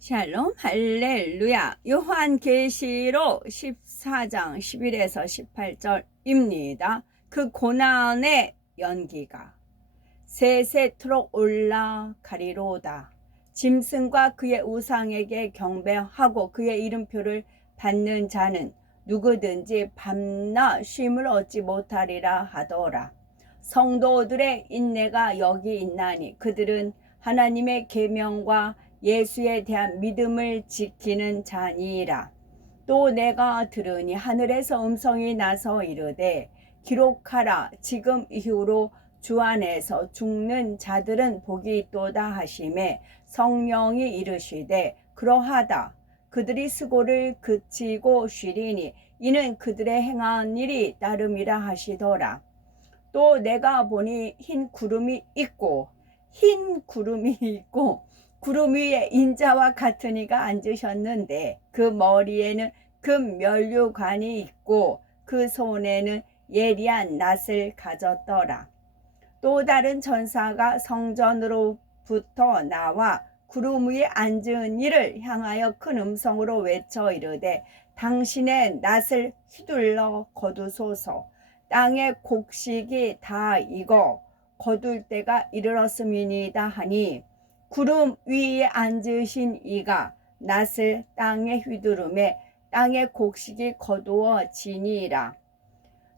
샬롬 할렐루야. 요한계시록 14장 11에서 18절입니다. 그 고난의 연기가 세세토록 올라가리로다. 짐승과 그의 우상에게 경배하고 그의 이름표를 받는 자는 누구든지 밤낮 쉼을 얻지 못하리라 하더라. 성도들의 인내가 여기 있나니 그들은 하나님의 계명과 예수에 대한 믿음을 지키는 자니라. 또 내가 들으니 하늘에서 음성이 나서 이르되 기록하라. 지금 이후로 주 안에서 죽는 자들은 복이 있도다 하시매 성령이 이르시되 그러하다. 그들이 수고를 그치고 쉬리니 이는 그들의 행한 일이 따름이라 하시더라. 또 내가 보니 흰 구름이 있고 구름 위에 인자와 같은 이가 앉으셨는데 그 머리에는 금 면류관이 있고 그 손에는 예리한 낫을 가졌더라. 또 다른 전사가 성전으로부터 나와 구름 위에 앉은 이를 향하여 큰 음성으로 외쳐 이르되 당신의 낫을 휘둘러 거두소서. 땅의 곡식이 다 익어 거둘 때가 이르렀음이니이다 하니 구름 위에 앉으신 이가 낫을 땅에 휘두르매 땅의 곡식이 거두어지니라.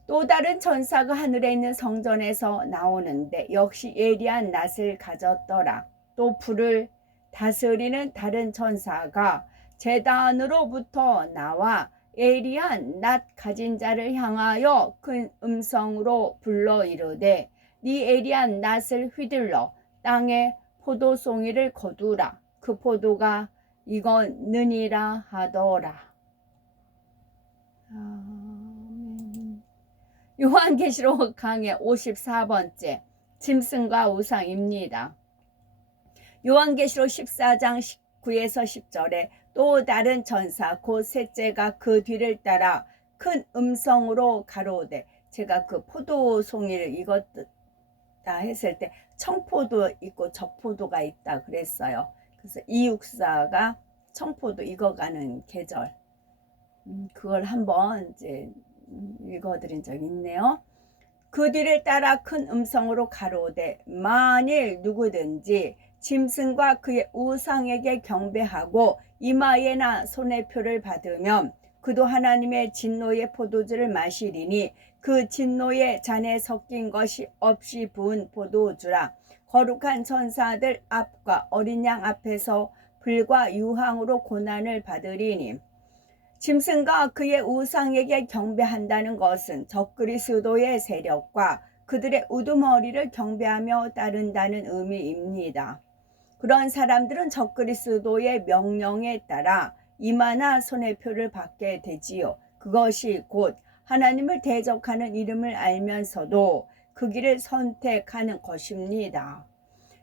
또 다른 전사가 하늘에 있는 성전에서 나오는데 역시 예리한 낫을 가졌더라. 또 불을 다스리는 다른 전사가 제단으로부터 나와 예리한 낫 가진 자를 향하여 큰 음성으로 불러 이르되 네 예리한 낫을 휘둘러 땅에 포도송이를 거두라. 그 포도가 익었느니라 하더라. 요한계시록 강의 54번째 짐승과 우상입니다. 요한계시록 14장 19에서 10절에 또 다른 전사 곧 셋째가 그 뒤를 따라 큰 음성으로 가로되 제가 그 포도송이를 익었다 했을 때 청포도 있고 적포도가 있다 그랬어요. 그래서 이육사가 청포도 익어가는 계절, 그걸 한번 이제 읽어드린 적이 있네요. 그 뒤를 따라 큰 음성으로 가로되 만일 누구든지 짐승과 그의 우상에게 경배하고 이마에나 손에 표를 받으면 그도 하나님의 진노의 포도주를 마시리니 그 진노의 잔에 섞인 것이 없이 부은 포도주라. 거룩한 천사들 앞과 어린 양 앞에서 불과 유황으로 고난을 받으리니. 짐승과 그의 우상에게 경배한다는 것은 적그리스도의 세력과 그들의 우두머리를 경배하며 따른다는 의미입니다. 그런 사람들은 적그리스도의 명령에 따라 이마나 손의 표를 받게 되지요. 그것이 곧 하나님을 대적하는 이름을 알면서도 그 길을 선택하는 것입니다.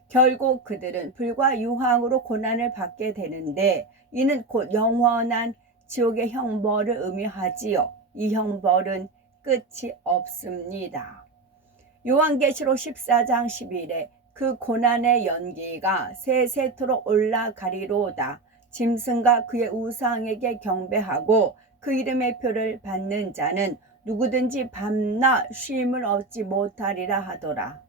결국 그들은 불과 유황으로 고난을 받게 되는데 이는 곧 영원한 지옥의 형벌을 의미하지요. 이 형벌은 끝이 없습니다. 요한계시록 14장 10일에 그 고난의 연기가 세세토록 올라가리로다. 짐승과 그의 우상에게 경배하고 그 이름의 표를 받는 자는 누구든지 밤낮 쉼을 얻지 못하리라 하더라.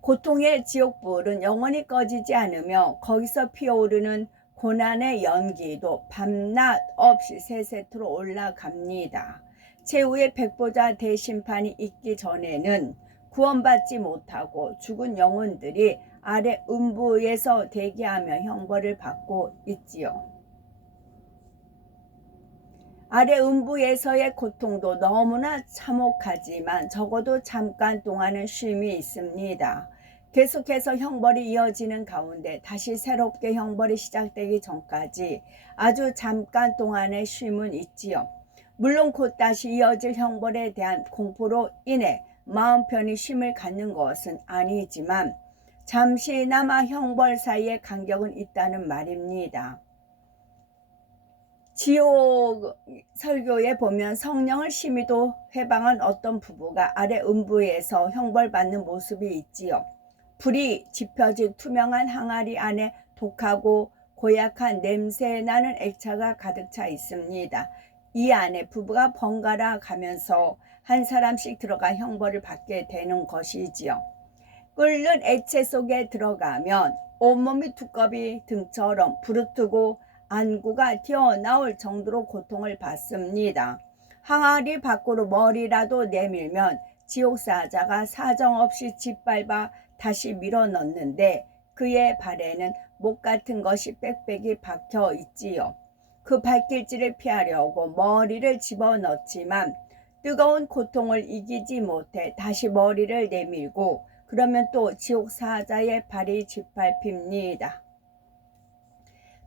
고통의 지옥불은 영원히 꺼지지 않으며 거기서 피어오르는 고난의 연기도 밤낮 없이 세세토록 올라갑니다. 최후의 백보자 대심판이 있기 전에는 구원받지 못하고 죽은 영혼들이 아래 음부에서 대기하며 형벌을 받고 있지요. 아래 음부에서의 고통도 너무나 참혹하지만 적어도 잠깐 동안은 쉼이 있습니다. 계속해서 형벌이 이어지는 가운데 다시 새롭게 형벌이 시작되기 전까지 아주 잠깐 동안의 쉼은 있지요. 물론 곧 다시 이어질 형벌에 대한 공포로 인해 마음 편히 쉼을 갖는 것은 아니지만 잠시나마 형벌 사이에 간격은 있다는 말입니다. 지옥 설교에 보면 성령을 심히도 회방한 어떤 부부가 아래 음부에서 형벌받는 모습이 있지요. 불이 지펴진 투명한 항아리 안에 독하고 고약한 냄새 나는 액차가 가득 차 있습니다. 이 안에 부부가 번갈아 가면서 한 사람씩 들어가 형벌을 받게 되는 것이지요. 끓는 액체 속에 들어가면 온몸이 두꺼비 등처럼 부르트고 안구가 튀어나올 정도로 고통을 받습니다. 항아리 밖으로 머리라도 내밀면 지옥사자가 사정없이 짓밟아 다시 밀어넣는데 그의 발에는 못 같은 것이 빽빽이 박혀 있지요. 그 발길질을 피하려고 머리를 집어넣지만 뜨거운 고통을 이기지 못해 다시 머리를 내밀고 그러면 또 지옥사자의 발이 짓밟힙니다.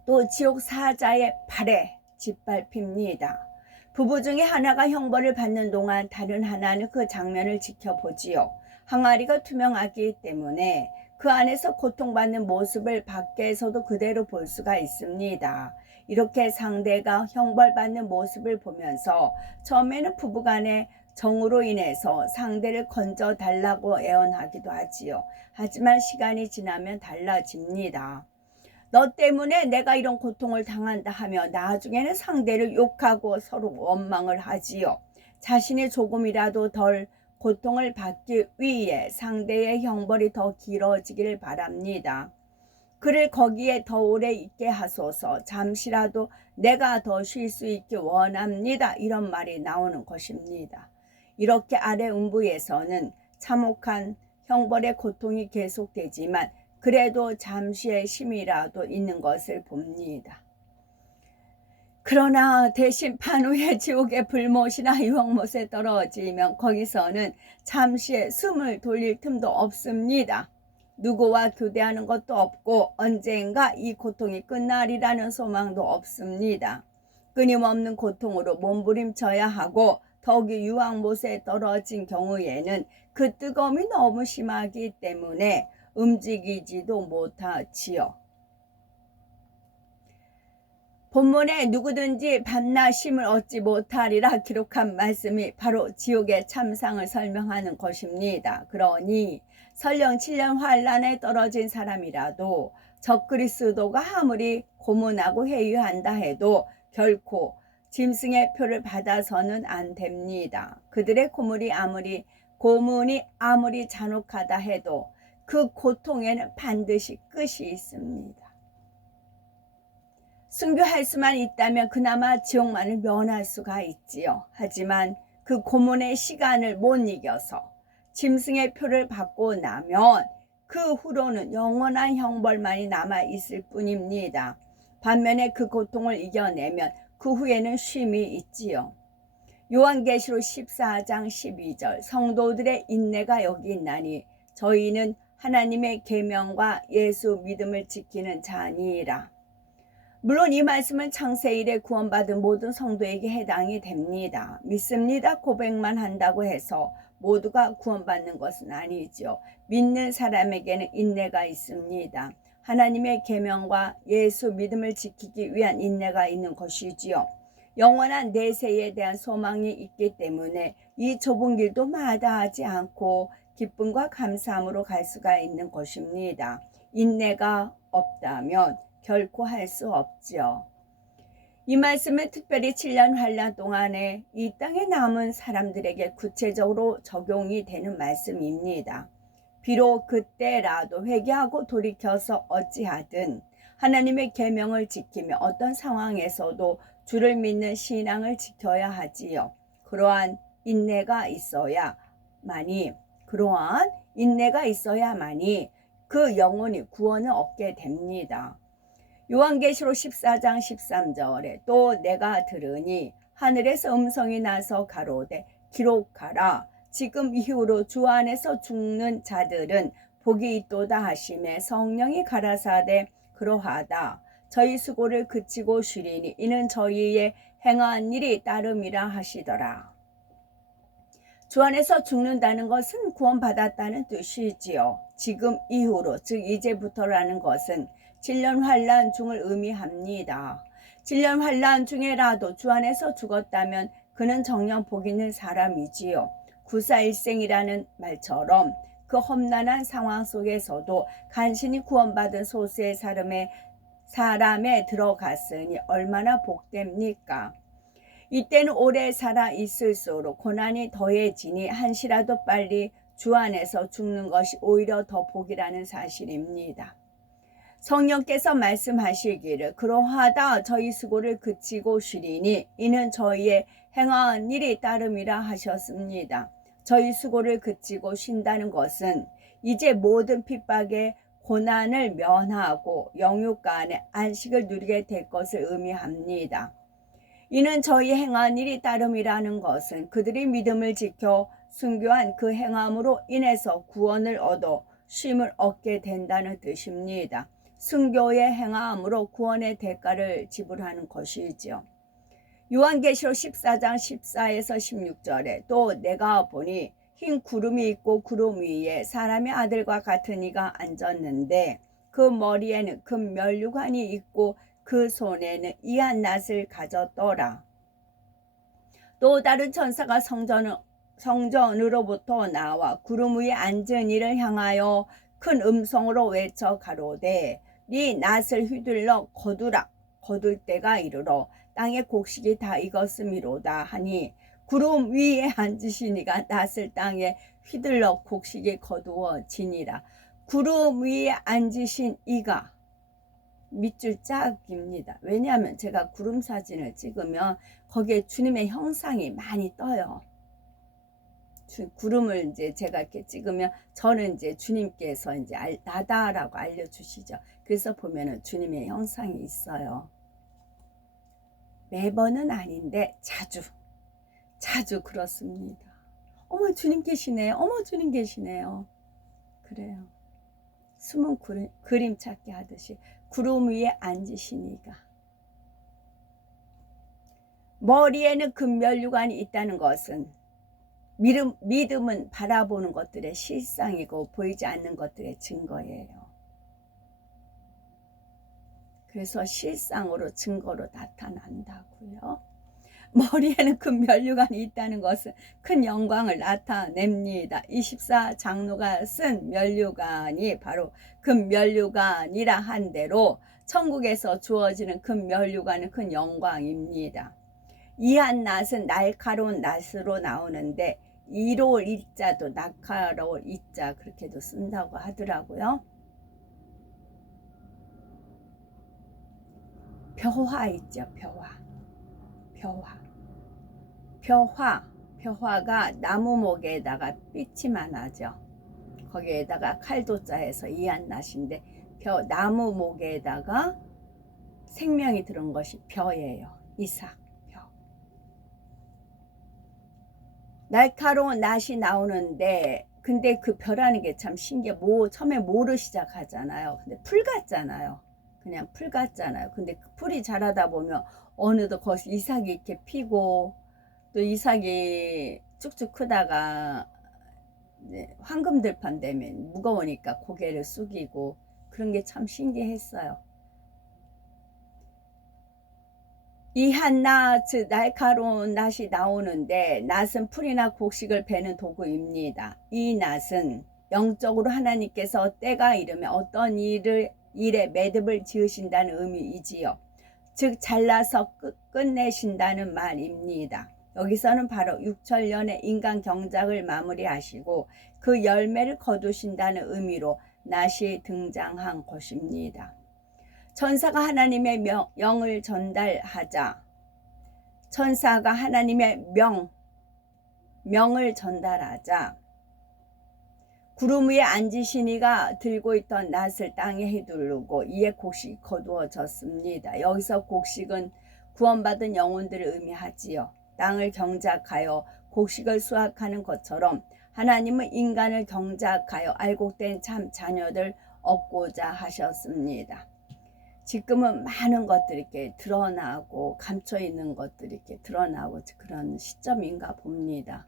또 지옥사자의 발에 짓밟힙니다. 부부 중에 하나가 형벌을 받는 동안 다른 하나는 그 장면을 지켜보지요. 항아리가 투명하기 때문에 그 안에서 고통받는 모습을 밖에서도 그대로 볼 수가 있습니다. 이렇게 상대가 형벌받는 모습을 보면서 처음에는 부부간에 정으로 인해서 상대를 건져 달라고 애원하기도 하지요. 하지만 시간이 지나면 달라집니다. 너 때문에 내가 이런 고통을 당한다 하며 나중에는 상대를 욕하고 서로 원망을 하지요. 자신이 조금이라도 덜 고통을 받기 위해 상대의 형벌이 더 길어지기를 바랍니다. 그를 거기에 더 오래 있게 하소서. 잠시라도 내가 더 쉴 수 있게 원합니다. 이런 말이 나오는 것입니다. 이렇게 아래 음부에서는 참혹한 형벌의 고통이 계속되지만 그래도 잠시의 쉼이라도 있는 것을 봅니다. 그러나 대신 판후의 지옥의 불못이나 유황못에 떨어지면 거기서는 잠시의 숨을 돌릴 틈도 없습니다. 누구와 교대하는 것도 없고 언젠가 이 고통이 끝나리라는 소망도 없습니다. 끊임없는 고통으로 몸부림쳐야 하고 더욱이 유황못에 떨어진 경우에는 그 뜨거움이 너무 심하기 때문에 움직이지도 못하지요. 본문에 누구든지 밤낮 쉼을 얻지 못하리라 기록한 말씀이 바로 지옥의 참상을 설명하는 것입니다. 그러니 설령 7년 환란에 떨어진 사람이라도 적그리스도가 아무리 고문하고 회유한다 해도 결코 짐승의 표를 받아서는 안 됩니다. 그들의 고문이 아무리 잔혹하다 해도 그 고통에는 반드시 끝이 있습니다. 순교할 수만 있다면 그나마 지옥만을 면할 수가 있지요. 하지만 그 고문의 시간을 못 이겨서 짐승의 표를 받고 나면 그 후로는 영원한 형벌만이 남아 있을 뿐입니다. 반면에 그 고통을 이겨내면 그 후에는 쉼이 있지요. 요한계시록 14장 12절 성도들의 인내가 여기 있나니 저희는 하나님의 계명과 예수 믿음을 지키는 자니라. 물론 이 말씀은 창세일에 구원받은 모든 성도에게 해당이 됩니다. 믿습니다 고백만 한다고 해서 모두가 구원받는 것은 아니죠. 믿는 사람에게는 인내가 있습니다. 하나님의 계명과 예수 믿음을 지키기 위한 인내가 있는 것이지요. 영원한 내세에 대한 소망이 있기 때문에 이 좁은 길도 마다하지 않고 기쁨과 감사함으로 갈 수가 있는 것입니다. 인내가 없다면 결코 할 수 없죠. 이 말씀은 특별히 7년 환란 동안에 이 땅에 남은 사람들에게 구체적으로 적용이 되는 말씀입니다. 비록 그때라도 회개하고 돌이켜서 어찌하든 하나님의 계명을 지키며 어떤 상황에서도 주를 믿는 신앙을 지켜야 하지요. 그러한 인내가 있어야만이 그 영혼이 구원을 얻게 됩니다. 요한계시록 14장 13절에 또 내가 들으니 하늘에서 음성이 나서 가로되 기록하라. 지금 이후로 주 안에서 죽는 자들은 복이 있도다 하시매 성령이 가라사대 그러하다. 저희 수고를 그치고 쉬리니 이는 저희의 행한 일이 따름이라 하시더라. 주 안에서 죽는다는 것은 구원받았다는 뜻이지요. 지금 이후로 즉 이제부터라는 것은 7년 환란 중을 의미합니다. 7년 환란 중에라도 주 안에서 죽었다면 그는 정녕 복 있는 사람이지요. 구사일생이라는 말처럼 그 험난한 상황 속에서도 간신히 구원받은 소수의 사람에 들어갔으니 얼마나 복됩니까? 이때는 오래 살아 있을수록 고난이 더해지니 한시라도 빨리 주 안에서 죽는 것이 오히려 더 복이라는 사실입니다. 성령께서 말씀하시기를 그러하다 저희 수고를 그치고 쉬리니 이는 저희의 행한 일이 따름이라 하셨습니다. 저희 수고를 그치고 쉰다는 것은 이제 모든 핍박의 고난을 면하고 영육간의 안식을 누리게 될 것을 의미합니다. 이는 저희 행한 일이 따름이라는 것은 그들이 믿음을 지켜 순교한 그 행함으로 인해서 구원을 얻어 쉼을 얻게 된다는 뜻입니다. 순교의 행함으로 구원의 대가를 지불하는 것이지요. 요한계시록 14장 14에서 16절에 또 내가 보니 흰 구름이 있고 구름 위에 사람의 아들과 같은 이가 앉았는데 그 머리에는 금 면류관이 있고 그 손에는 이한 낫을 가졌더라. 또 다른 천사가 성전으로부터 나와 구름 위에 앉은 이를 향하여 큰 음성으로 외쳐 가로되 네 낫을 휘둘러 거두라. 거둘 때가 이르러 땅의 곡식이 다 익었음이로다 하니 구름 위에 앉으신 이가 낫을 땅에 휘둘러 곡식이 거두어지니라. 구름 위에 앉으신 이가 밑줄 짝입니다. 왜냐하면 제가 구름 사진을 찍으면 거기에 주님의 형상이 많이 떠요. 구름을 이제 제가 이렇게 찍으면 저는 이제 주님께서 이제 나다라고 알려주시죠. 그래서 보면은 주님의 형상이 있어요. 매번은 아닌데 자주 그렇습니다. 어머 주님 계시네요. 어머 주님 계시네요. 그래요. 숨은 그림 찾기 하듯이 구름 위에 앉으시니가 머리에는 금면류관이 있다는 것은 믿음은 바라보는 것들의 실상이고 보이지 않는 것들의 증거예요. 그래서 실상으로 증거로 나타난다고요. 머리에는 큰 면류관이 있다는 것은 큰 영광을 나타냅니다. 24장로가 쓴 면류관이 바로 큰 면류관이라 한 대로 천국에서 주어지는 큰 면류관은 큰 영광입니다. 이한 낫은 날카로운 낫으로 나오는데 이로울 이자도 날카로울 이자 그렇게도 쓴다고 하더라고요. 벼화 있죠. 벼화가 나무목에다가 삐치만 하죠. 거기에다가 칼도자해서 이한 낫인데 나무목에다가 생명이 들은 것이 벼예요. 이삭 벼. 날카로운 낫이 나오는데 근데 그 벼라는 게 참 신기해. 처음에 모로 시작하잖아요. 근데 풀 같잖아요. 그냥 풀 같잖아요. 근데 그 풀이 자라다 보면 어느덧 거기서 이삭이 이렇게 피고 또 이삭이 쭉쭉 크다가 이제 황금들판 되면 무거우니까 고개를 숙이고 그런 게 참 신기했어요. 이 한 낫, 즉 날카로운 낫이 나오는데 낫은 풀이나 곡식을 베는 도구입니다. 이 낫은 영적으로 하나님께서 때가 이르면 어떤 일에 매듭을 지으신다는 의미이지요. 즉 잘라서 끝내신다는 말입니다. 여기서는 바로 6천년의 인간 경작을 마무리하시고 그 열매를 거두신다는 의미로 낫이 등장한 것입니다. 천사가 하나님의 영을 전달하자 천사가 하나님의 명을 전달하자 구름 위에 앉으신 이가 들고 있던 낫을 땅에 휘두르고 이에 곡식이 거두어졌습니다. 여기서 곡식은 구원받은 영혼들을 의미하지요. 땅을 경작하여 곡식을 수확하는 것처럼 하나님은 인간을 경작하여 알곡된 참 자녀들 얻고자 하셨습니다. 지금은 많은 것들이 이렇게 드러나고 감춰 있는 것들이 이렇게 드러나고 그런 시점인가 봅니다.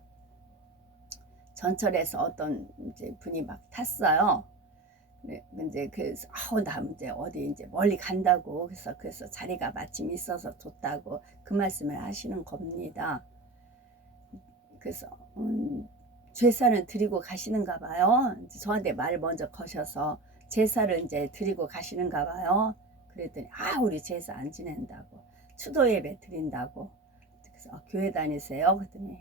전철에서 어떤 이제 분이 막 탔어요. 이제 그래서 나 이제 어디 이제 멀리 간다고 그래서 자리가 마침 있어서 좋다고 그 말씀을 하시는 겁니다. 그래서 제사를 드리고 가시는가 봐요. 저한테 말을 먼저 거셔서 제사를 이제 드리고 가시는가 봐요. 그랬더니 우리 제사 안 지낸다고, 추도 예배 드린다고. 그래서 교회 다니세요? 그랬더니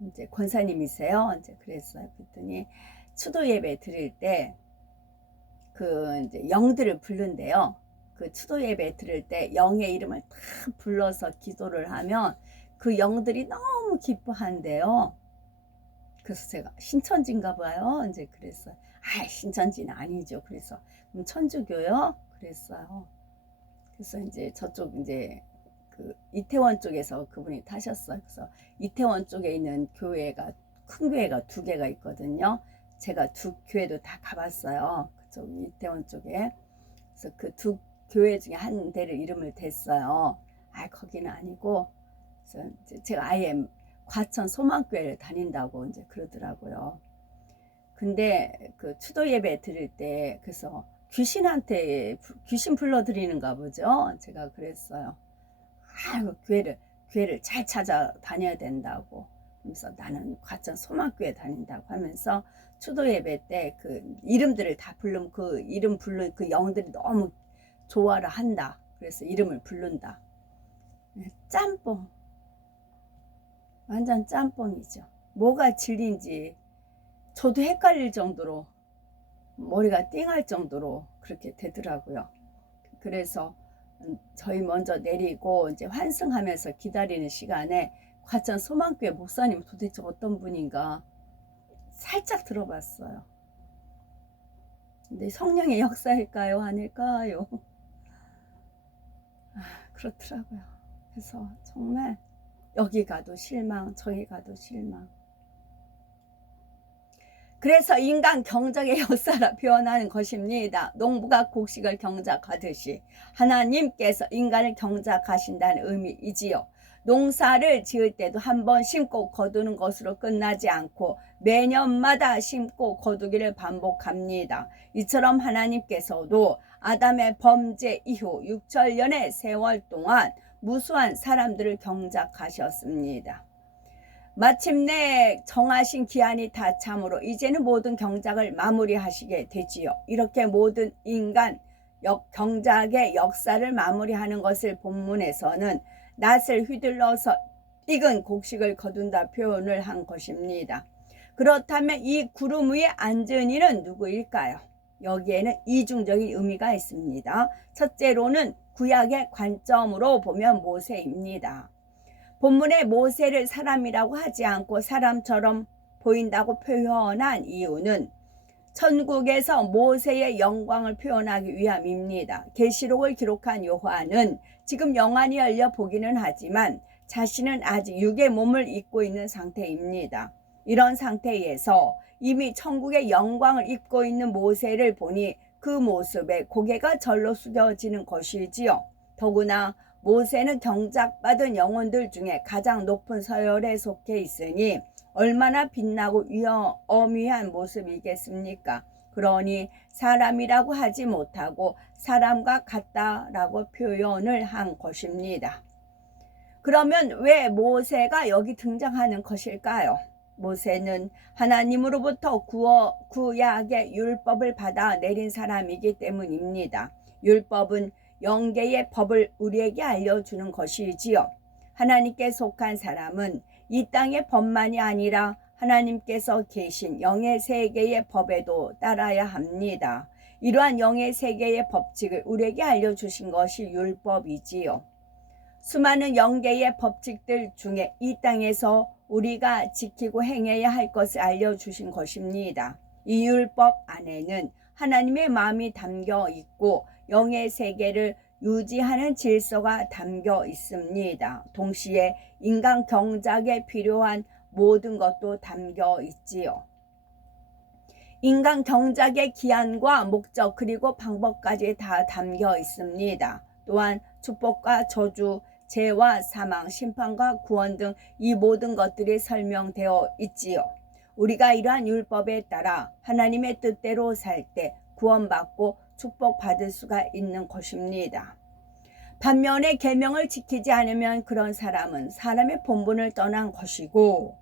이제 권사님이세요? 이제 그랬어요. 그랬더니 추도 예배 드릴 때 그 이제 영들을 부른대요. 그 추도 예배 드릴 때 영의 이름을 다 불러서 기도를 하면 그 영들이 너무 기뻐한대요. 그래서 제가 신천지인가 봐요. 이제 그랬어요. 신천지는 아니죠. 그래서 그럼 천주교요? 그랬어요. 그래서 이제 저쪽 이제 그 이태원 쪽에서 그분이 타셨어요. 그래서 이태원 쪽에 있는 교회가, 큰 교회가 2개가 있거든요. 제가 2 교회도 다 가봤어요. 그쪽 이태원 쪽에. 그래서 그 2 교회 중에 한 대를 이름을 댔어요. 거기는 아니고. 그래서 이제 제가 아예 과천 소망교회를 다닌다고 이제 그러더라고요. 근데 그 추도 예배 드릴 때 그래서 귀신한테 귀신 불러드리는가 보죠. 제가 그랬어요. 교회를 잘 찾아다녀야 된다고. 그래서 나는 과천 소망교회 다닌다고 하면서 추도 예배 때 그 이름들을 다 부르면 그 이름 부른 그 영들이 너무 좋아를 한다. 그래서 이름을 부른다. 짬뽕. 완전 짬뽕이죠. 뭐가 진리인지 저도 헷갈릴 정도로, 머리가 띵할 정도로 그렇게 되더라고요. 그래서 저희 먼저 내리고 이제 환승하면서 기다리는 시간에 과천 소망교회 목사님 도대체 어떤 분인가 살짝 들어봤어요. 근데 성령의 역사일까요? 아닐까요? 그렇더라고요. 그래서 정말 여기 가도 실망, 저기 가도 실망. 그래서 인간 경작의 역사라 표현하는 것입니다. 농부가 곡식을 경작하듯이 하나님께서 인간을 경작하신다는 의미이지요. 농사를 지을 때도 한 번 심고 거두는 것으로 끝나지 않고 매년마다 심고 거두기를 반복합니다. 이처럼 하나님께서도 아담의 범죄 이후 6천년의 세월 동안 무수한 사람들을 경작하셨습니다. 마침내 정하신 기한이 다 참으로 이제는 모든 경작을 마무리하시게 되지요. 이렇게 모든 인간 경작의 역사를 마무리하는 것을 본문에서는 낫을 휘둘러서 익은 곡식을 거둔다 표현을 한 것입니다. 그렇다면 이 구름 위에 앉은 이는 누구일까요? 여기에는 이중적인 의미가 있습니다. 첫째로는 구약의 관점으로 보면 모세입니다. 본문에 모세를 사람이라고 하지 않고 사람처럼 보인다고 표현한 이유는 천국에서 모세의 영광을 표현하기 위함입니다. 계시록을 기록한 요한은 지금 영안이 열려 보기는 하지만 자신은 아직 육의 몸을 입고 있는 상태입니다. 이런 상태에서 이미 천국의 영광을 입고 있는 모세를 보니 그 모습에 고개가 절로 숙여지는 것이지요. 더구나 모세는 경작받은 영혼들 중에 가장 높은 서열에 속해 있으니 얼마나 빛나고 어미한 모습이겠습니까? 그러니 사람이라고 하지 못하고 사람과 같다라고 표현을 한 것입니다. 그러면 왜 모세가 여기 등장하는 것일까요? 모세는 하나님으로부터 구약의 율법을 받아 내린 사람이기 때문입니다. 율법은 영계의 법을 우리에게 알려주는 것이지요. 하나님께 속한 사람은 이 땅의 법만이 아니라 하나님께서 계신 영의 세계의 법에도 따라야 합니다. 이러한 영의 세계의 법칙을 우리에게 알려주신 것이 율법이지요. 수많은 영계의 법칙들 중에 이 땅에서 우리가 지키고 행해야 할 것을 알려주신 것입니다. 이 율법 안에는 하나님의 마음이 담겨 있고 영의 세계를 유지하는 질서가 담겨 있습니다. 동시에 인간 경작에 필요한 모든 것도 담겨 있지요. 인간 경작의 기한과 목적 그리고 방법까지 다 담겨 있습니다. 또한 축복과 저주, 죄와 사망, 심판과 구원 등 이 모든 것들이 설명되어 있지요. 우리가 이러한 율법에 따라 하나님의 뜻대로 살 때 구원받고 축복받을 수가 있는 것입니다. 반면에 계명을 지키지 않으면 그런 사람은 사람의 본분을 떠난 것이고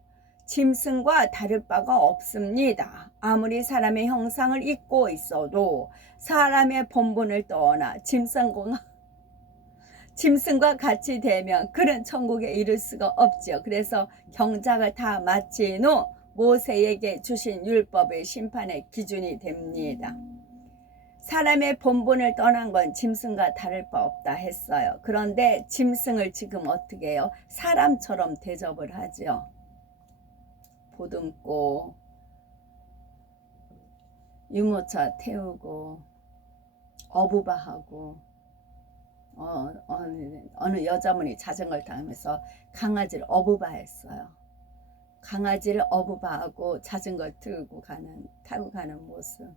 짐승과 다를 바가 없습니다. 아무리 사람의 형상을 입고 있어도 사람의 본분을 떠나 짐승과 짐승과 같이 되면 그는 천국에 이를 수가 없지요. 그래서 경작을 다 마친 후 모세에게 주신 율법의 심판의 기준이 됩니다. 사람의 본분을 떠난 건 짐승과 다를 바 없다 했어요. 그런데 짐승을 지금 어떻게 해요? 사람처럼 대접을 하죠. 보듬고 유모차 태우고 어부바하고 어느 여자분이 자전거를 타면서 강아지를 어부바했어요. 강아지를 어부바하고 자전거를 타고 가는 모습.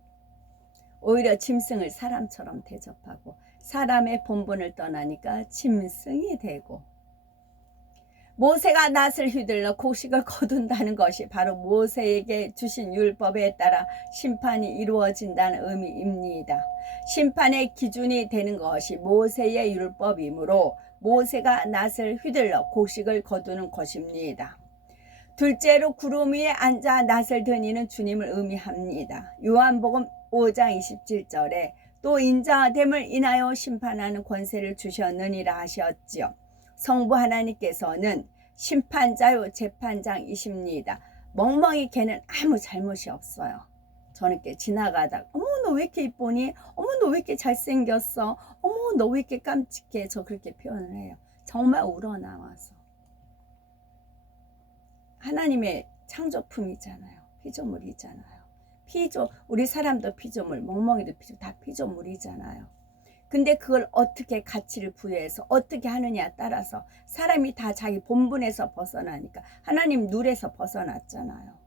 오히려 짐승을 사람처럼 대접하고 사람의 본분을 떠나니까 짐승이 되고, 모세가 낫을 휘둘러 곡식을 거둔다는 것이 바로 모세에게 주신 율법에 따라 심판이 이루어진다는 의미입니다. 심판의 기준이 되는 것이 모세의 율법이므로 모세가 낫을 휘둘러 곡식을 거두는 것입니다. 둘째로 구름 위에 앉아 낫을 드니는 주님을 의미합니다. 요한복음 5장 27절에 또 인자됨을 인하여 심판하는 권세를 주셨느니라 하셨지요. 성부 하나님께서는 심판자요 재판장이십니다. 멍멍이 걔는 아무 잘못이 없어요. 저는 이렇게 지나가다가 어머 너 왜 이렇게 이쁘니? 어머 너 왜 이렇게 잘생겼어? 어머 너 왜 이렇게 깜찍해? 저 그렇게 표현을 해요. 정말 우러나와서. 하나님의 창조품이잖아요. 피조물이잖아요. 우리 사람도 피조물, 멍멍이도 다 피조물이잖아요. 근데 그걸 어떻게 가치를 부여해서 어떻게 하느냐에 따라서 사람이 다 자기 본분에서 벗어나니까 하나님 룰에서 벗어났잖아요.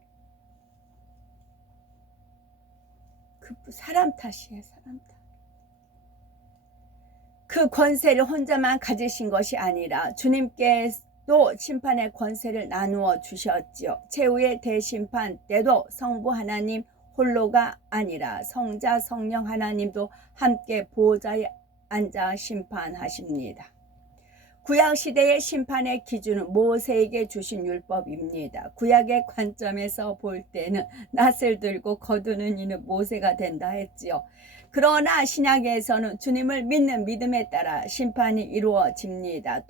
그 사람 탓이에요. 사람 탓. 그 권세를 혼자만 가지신 것이 아니라 주님께도 심판의 권세를 나누어 주셨지요. 최후의 대심판 때도 성부 하나님 홀로가 아니라 성자 성령 하나님도 함께 보호자에 앉아 심판하십니다. 구약시대의 심판의 기준은 모세에게 주신 율법입니다. 구약의 관점에서 볼 때는 낫을 들고 거두는 이는 모세가 된다 했지요. 그러나 신약에서는 주님을 믿는 믿음에 따라 심판이 이루어집니다.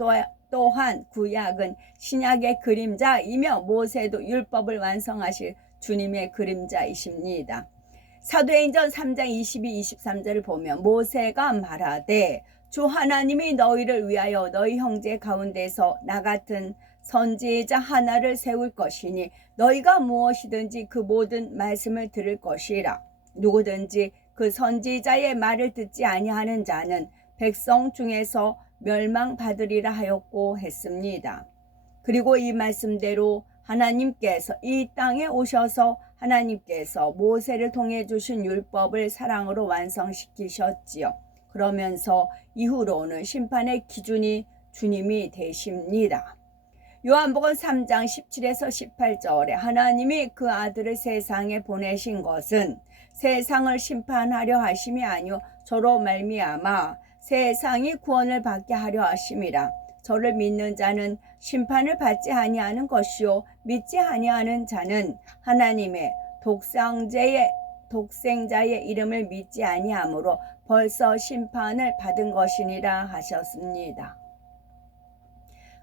또한 구약은 신약의 그림자이며 모세도 율법을 완성하실 주님의 그림자이십니다. 사도행전 3장 22, 23절을 보면 모세가 말하되 주 하나님이 너희를 위하여 너희 형제 가운데서 나 같은 선지자 하나를 세울 것이니 너희가 무엇이든지 그 모든 말씀을 들을 것이라. 누구든지 그 선지자의 말을 듣지 아니하는 자는 백성 중에서 멸망받으리라 하였고 했습니다. 그리고 이 말씀대로 하나님께서 이 땅에 오셔서 하나님께서 모세를 통해 주신 율법을 사랑으로 완성시키셨지요. 그러면서 이후로는 심판의 기준이 주님이 되십니다. 요한복음 3장 17에서 18절에 하나님이 그 아들을 세상에 보내신 것은 세상을 심판하려 하심이 아니요 저로 말미암아 세상이 구원을 받게 하려 하심이라. 저를 믿는 자는 심판을 받지 아니하는 것이요 믿지 아니하는 자는 하나님의 독생자의 이름을 믿지 아니하므로 벌써 심판을 받은 것이니라 하셨습니다.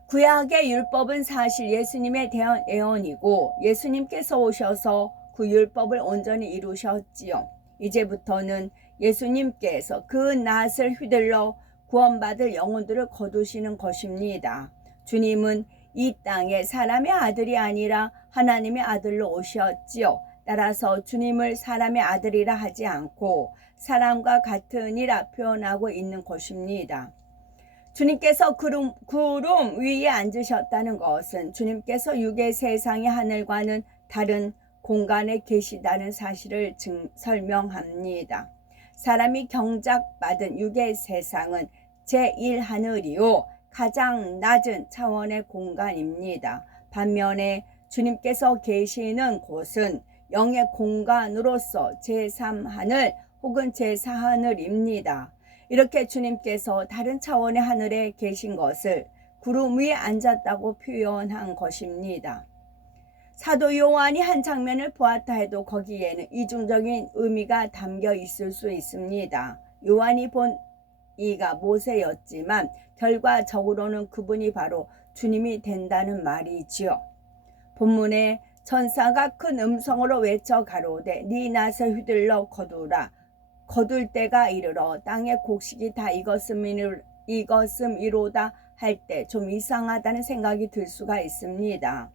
구약의 율법은 사실 예수님에 대한 예언이고 예수님께서 오셔서 그 율법을 온전히 이루셨지요. 이제부터는 예수님께서 그 낫을 휘둘러 구원받을 영혼들을 거두시는 것입니다. 주님은 이 땅에 사람의 아들이 아니라 하나님의 아들로 오셨지요. 따라서 주님을 사람의 아들이라 하지 않고 사람과 같으니라 표현하고 있는 것입니다. 주님께서 구름 위에 앉으셨다는 것은 주님께서 육의 세상의 하늘과는 다른 공간에 계시다는 사실을 설명합니다. 사람이 경작받은 육의 세상은 제1하늘이요 가장 낮은 차원의 공간입니다. 반면에 주님께서 계시는 곳은 영의 공간으로서 제3하늘 혹은 제4하늘입니다. 이렇게 주님께서 다른 차원의 하늘에 계신 것을 구름 위에 앉았다고 표현한 것입니다. 사도 요한이 한 장면을 보았다 해도 거기에는 이중적인 의미가 담겨 있을 수 있습니다. 요한이 본 이가 모세였지만 결과적으로는 그분이 바로 주님이 된다는 말이지요. 본문에 천사가 큰 음성으로 외쳐 가로되 네 낫을 휘둘러 거두라. 거둘 때가 이르러 땅의 곡식이 다 익었음이로다 할 때 좀 이상하다는 생각이 들 수가 있습니다.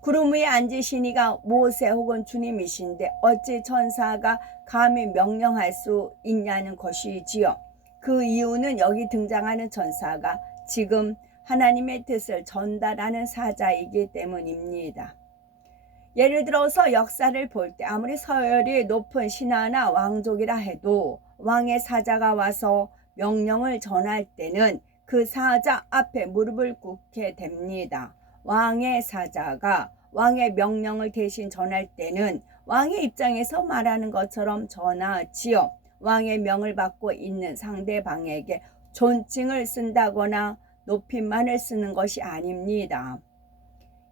구름 위에 앉으시니가 모세 혹은 주님이신데 어찌 천사가 감히 명령할 수 있냐는 것이지요. 그 이유는 여기 등장하는 천사가 지금 하나님의 뜻을 전달하는 사자이기 때문입니다. 예를 들어서 역사를 볼 때 아무리 서열이 높은 신하나 왕족이라 해도 왕의 사자가 와서 명령을 전할 때는 그 사자 앞에 무릎을 꿇게 됩니다. 왕의 사자가 왕의 명령을 대신 전할 때는 왕의 입장에서 말하는 것처럼 전하지요. 왕의 명을 받고 있는 상대방에게 존칭을 쓴다거나 높임만을 쓰는 것이 아닙니다.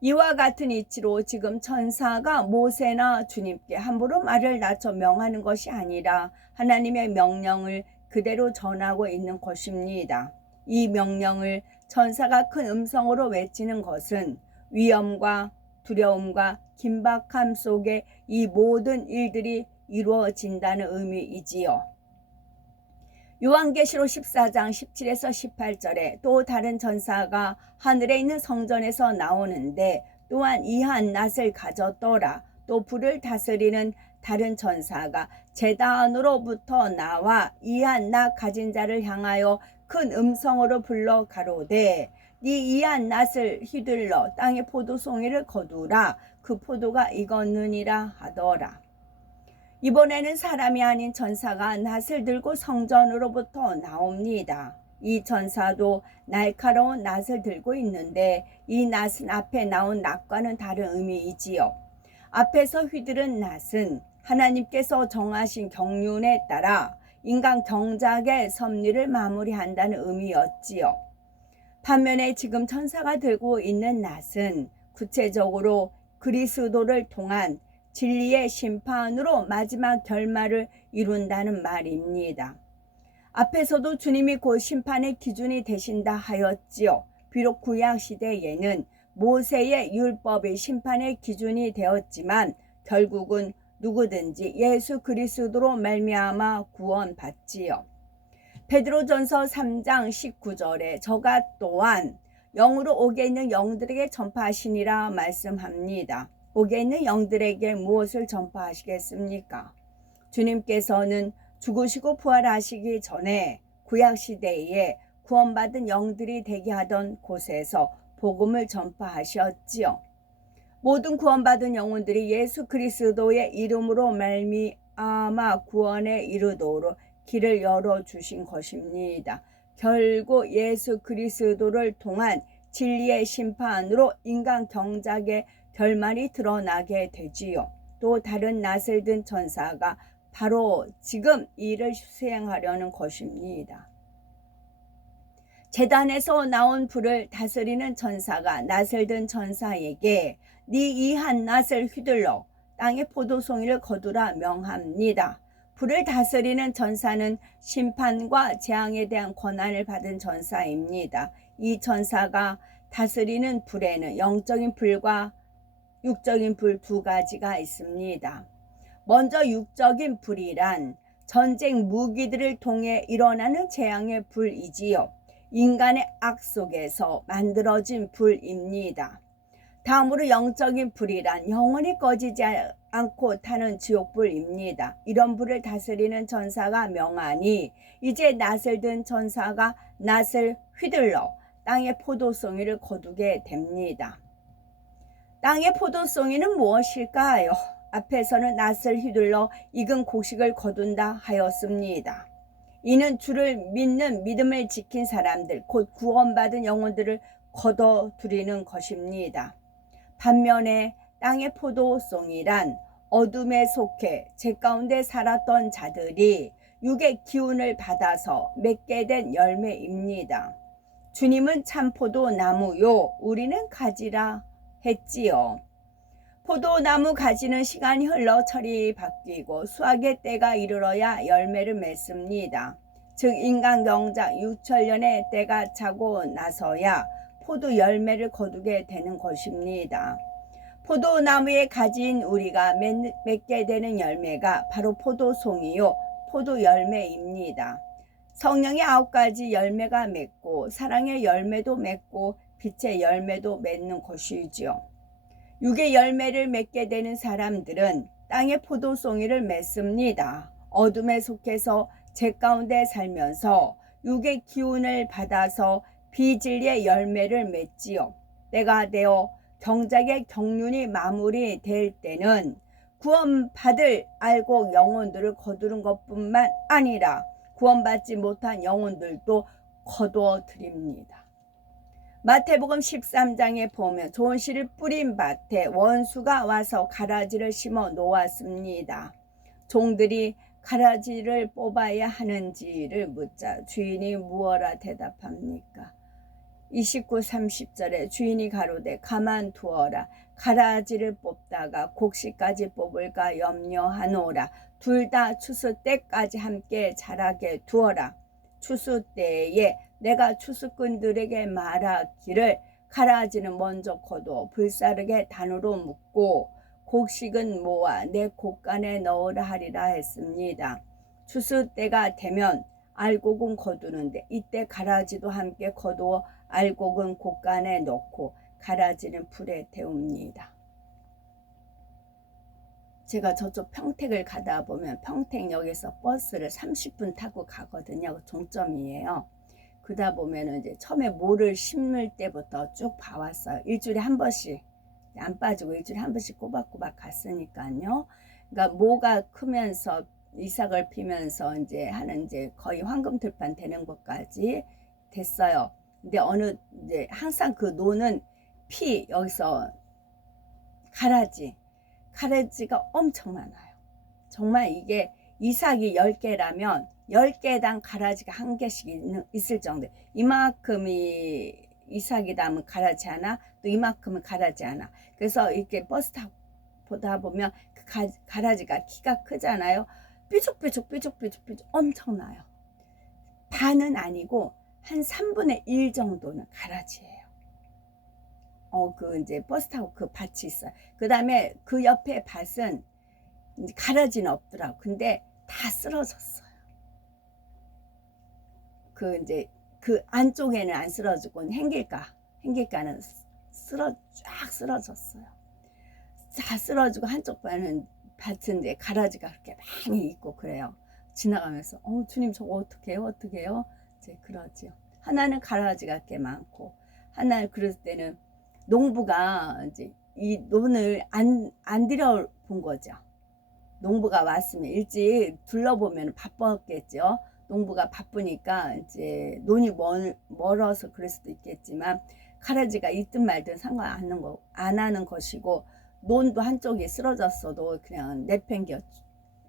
이와 같은 이치로 지금 천사가 모세나 주님께 함부로 말을 낮춰 명하는 것이 아니라 하나님의 명령을 그대로 전하고 있는 것입니다. 이 명령을 천사가 큰 음성으로 외치는 것은 위험과 두려움과 긴박함 속에 이 모든 일들이 이루어진다는 의미이지요. 요한계시록 14장 17에서 18절에 또 다른 천사가 하늘에 있는 성전에서 나오는데 또한 이한 낫을 가졌더라. 또 불을 다스리는 다른 천사가 제단 안으로부터 나와 이한 낫 가진 자를 향하여 큰 음성으로 불러 가로되 네 이한 낫을 휘둘러 땅의 포도송이를 거두라. 그 포도가 익었느니라 하더라. 이번에는 사람이 아닌 천사가 낫을 들고 성전으로부터 나옵니다. 이 천사도 날카로운 낫을 들고 있는데 이 낫은 앞에 나온 낫과는 다른 의미이지요. 앞에서 휘두른 낫은 하나님께서 정하신 경륜에 따라 인간 경작의 섭리를 마무리한다는 의미였지요. 반면에 지금 천사가 들고 있는 낫은 구체적으로 그리스도를 통한 진리의 심판으로 마지막 결말을 이룬다는 말입니다. 앞에서도 주님이 곧 심판의 기준이 되신다 하였지요. 비록 구약 시대에는 모세의 율법이 심판의 기준이 되었지만 결국은 누구든지 예수 그리스도로 말미암아 구원받지요. 베드로전서 3장 19절에 저가 또한 영으로 옥에 있는 영들에게 전파하시니라 말씀합니다. 옥에 있는 영들에게 무엇을 전파하시겠습니까? 주님께서는 죽으시고 부활하시기 전에 구약시대에 구원받은 영들이 대기하던 곳에서 복음을 전파하셨지요. 모든 구원받은 영혼들이 예수 그리스도의 이름으로 말미암아 구원에 이르도록 길을 열어주신 것입니다. 결국 예수 그리스도를 통한 진리의 심판으로 인간 경작의 결말이 드러나게 되지요. 또 다른 낫을 든 천사가 바로 지금 이를 수행하려는 것입니다. 제단에서 나온 불을 다스리는 천사가 낫을 든 천사에게 네 이 한 낫을 휘둘러 땅의 포도송이를 거두라 명합니다. 불을 다스리는 천사는 심판과 재앙에 대한 권한을 받은 천사입니다. 이 천사가 다스리는 불에는 영적인 불과 육적인 불 두 가지가 있습니다. 먼저 육적인 불이란 전쟁 무기들을 통해 일어나는 재앙의 불이지요. 인간의 악 속에서 만들어진 불입니다. 다음으로 영적인 불이란 영원히 꺼지지 않고 타는 지옥불입니다. 이런 불을 다스리는 천사가 명하니 이제 낫을 든 천사가 낫을 휘둘러 땅의 포도송이를 거두게 됩니다. 땅의 포도송이는 무엇일까요? 앞에서는 낫을 휘둘러 익은 곡식을 거둔다 하였습니다. 이는 주를 믿는 믿음을 지킨 사람들, 곧 구원받은 영혼들을 거둬들이는 것입니다. 반면에 땅의 포도송이란 어둠에 속해 제 가운데 살았던 자들이 육의 기운을 받아서 맺게 된 열매입니다. 주님은 참 포도나무요, 우리는 가지라 했지요. 포도나무 가지는 시간이 흘러 철이 바뀌고 수확의 때가 이르러야 열매를 맺습니다. 즉 인간경작 6천년의 때가 차고 나서야 포도 열매를 거두게 되는 것입니다. 포도나무에 가진 우리가 맺게 되는 열매가 바로 포도송이요 포도 열매입니다. 성령의 9가지 열매가 맺고 사랑의 열매도 맺고 빛의 열매도 맺는 것이지요. 육의 열매를 맺게 되는 사람들은 땅의 포도송이를 맺습니다. 어둠에 속해서 죄 가운데 살면서 육의 기운을 받아서 비진리의 열매를 맺지요. 때가 되어 경작의 경륜이 마무리될 때는 구원받을 알곡 영혼들을 거두는 것뿐만 아니라 구원받지 못한 영혼들도 거두어 드립니다. 마태복음 13장에 보면 좋은 씨를 뿌린 밭에 원수가 와서 가라지를 심어 놓았습니다. 종들이 가라지를 뽑아야 하는지를 묻자 주인이 무어라 대답합니까? 29, 30절에 주인이 가로되 가만두어라. 가라지를 뽑다가 곡식까지 뽑을까 염려하노라. 둘 다 추수 때까지 함께 자라게 두어라. 추수 때에 내가 추수꾼들에게 말하기를 가라지는 먼저 거두어 불사르게 단으로 묶고 곡식은 모아 내 곡간에 넣으라 하리라 했습니다. 추수 때가 되면 알곡은 거두는데 이때 가라지도 함께 거두어 알곡은 곡간에 넣고 가라지는 불에 태웁니다. 제가 저쪽 평택을 가다 보면 평택역에서 버스를 30분 타고 가거든요. 종점이에요. 그러다 보면 이제 처음에 모를 심을 때부터 쭉 봐왔어요. 일주일에 한 번씩 안 빠지고 일주일에 한 번씩 꼬박꼬박 갔으니까요. 그러니까 모가 크면서 이삭을 피면서 이제 거의 황금들판 되는 것까지 됐어요. 근데 이제 항상 그 노는 여기서 가라지가 엄청 많아요. 정말 이게 이삭이 10개라면 10개당 가라지가 1개씩 있을 정도. 이만큼이 이삭이다 하면 가라지 하나, 또 이만큼은 가라지 하나. 그래서 이렇게 버스 타고 보다 보면 그 가라지가 키가 크잖아요. 삐죽삐죽 엄청나요. 반은 아니고 한 3분의 1 정도는 가라지예요. 이제 버스 타고 그 밭이 있어요. 그 다음에 그 옆에 밭은 이제 가라지는 없더라고. 근데 다 쓰러졌어요. 그 안쪽에는 안 쓰러지고 행길가는 쫙 쓰러졌어요. 다 쓰러지고 한쪽 밭은 이제 가라지가 그렇게 많이 있고 그래요. 지나가면서 주님 저거 어떻게 해요? 이제 그러지요. 하나는 가라지가 꽤 많고 하나는 그럴 때는 농부가 이제 이 논을 안 들여본 거죠. 농부가 왔으면 일찍 둘러보면 바빴겠죠. 농부가 바쁘니까 이제 논이 멀어서 그럴 수도 있겠지만 가라지가 있든 말든 상관 안 하는 것이고 논도 한쪽이 쓰러졌어도 그냥 내팽겨